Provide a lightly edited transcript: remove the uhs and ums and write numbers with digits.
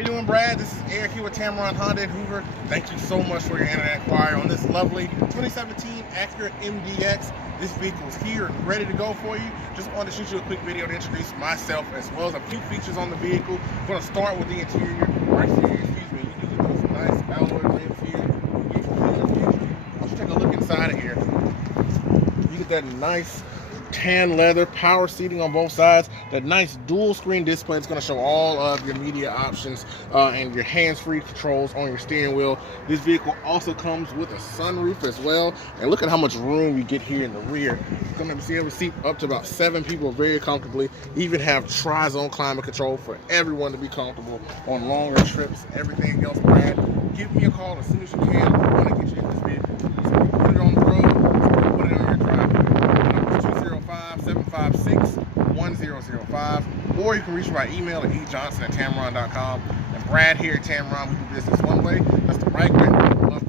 How you doing, Brad? This is Eric here with Tameron Honda in Hoover. Thank you so much for your internet inquiry on this lovely 2017 Acura MDX. This vehicle is here and ready to go for you. Just wanted to shoot you a quick video to introduce myself as well as a few features on the vehicle. I'm going to start with the interior. Right here, excuse me, you do get those nice alloy rims here. Let's take a look inside of here. You get that nice tan leather, power seating on both sides, that nice dual screen display. It's going to show all of your media options and your hands-free controls on your steering wheel. This vehicle also comes with a sunroof as well, and look at how much room you get here in the rear. You're going to be able to seat up to about 7 people very comfortably. Even have tri-zone climate control for everyone to be comfortable on longer trips. Everything else, Brad, give me a call as soon as you can. I want to get you in this vehicle. So put it on the road, put it on your driveway. 756-1005, or you can reach me by email at ejohnson@tameron.com. And Brad here at Tameron, we do business one way. That's the right way. Love